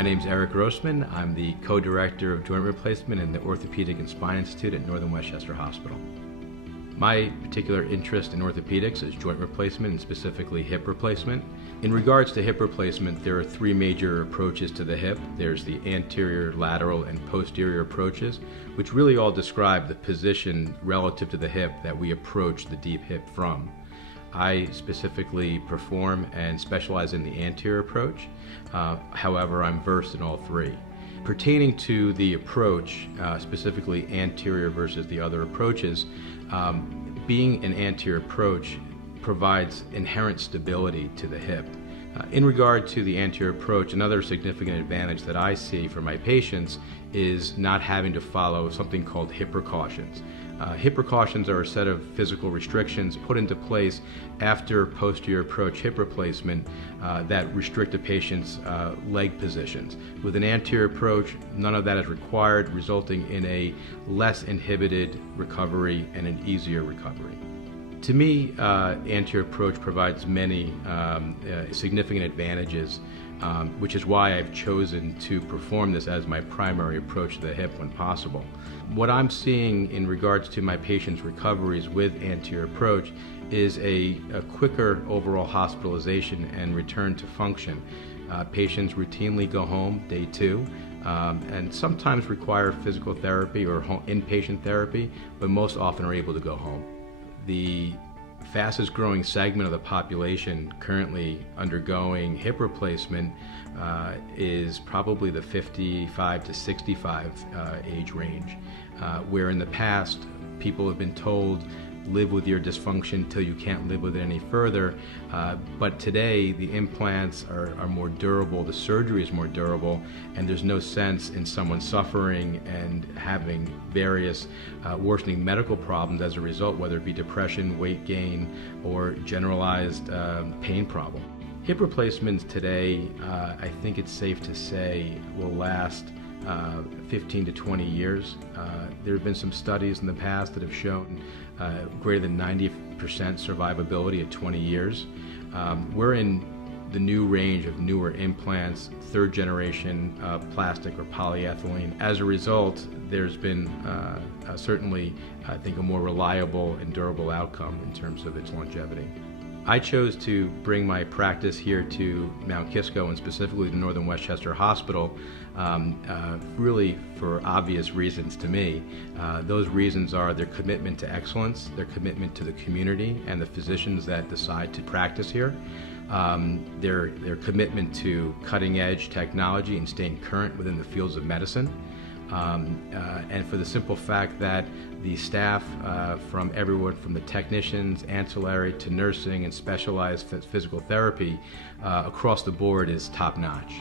My name is Grossman. I'm the co-director of joint replacement in the Orthopedic and Spine Institute at Northern Westchester Hospital. My particular interest in orthopedics is joint replacement and specifically hip replacement. In regards to hip replacement, there are three major approaches to the hip. There's the anterior, lateral, and posterior approaches, which really all describe the position relative to the hip that we approach the deep hip from. I specifically perform and specialize in the anterior approach. However, I'm versed in all three. Pertaining to the approach, specifically anterior versus the other approaches, being an anterior approach provides inherent stability to the hip. In regard to the anterior approach, another significant advantage that I see for my patients is not having to follow something called hip precautions. Hip precautions are a set of physical restrictions put into place after posterior approach hip replacement that restrict a patient's leg positions. With an anterior approach, none of that is required, resulting in a less inhibited recovery and an easier recovery. To me, anterior approach provides many significant advantages, which is why I've chosen to perform this as my primary approach to the hip when possible. What I'm seeing in regards to my patients' recoveries with anterior approach is a quicker overall hospitalization and return to function. Patients routinely go home day 2 and sometimes require physical therapy or inpatient therapy, but most often are able to go home. The fastest growing segment of the population currently undergoing hip replacement is probably the 55 to 65 age range, where in the past people have been told live with your dysfunction till you can't live with it any further, but today the implants are more durable, the surgery is more durable, and there's no sense in someone suffering and having various worsening medical problems as a result, whether it be depression, weight gain, or generalized pain problem. Hip replacements today, I think it's safe to say, will last 15 to 20 years. There have been some studies in the past that have shown greater than 90% survivability at 20 years. We're in the new range of newer implants, third generation plastic or polyethylene. As a result, there's been certainly, I think, a more reliable and durable outcome in terms of its longevity. I chose to bring my practice here to Mount Kisco and specifically to Northern Westchester Hospital really for obvious reasons to me. Those reasons are their commitment to excellence, their commitment to the community and the physicians that decide to practice here, their commitment to cutting-edge technology and staying current within the fields of medicine. And for the simple fact that the staff from everyone from the technicians, ancillary to nursing and specialized physical therapy across the board is top-notch.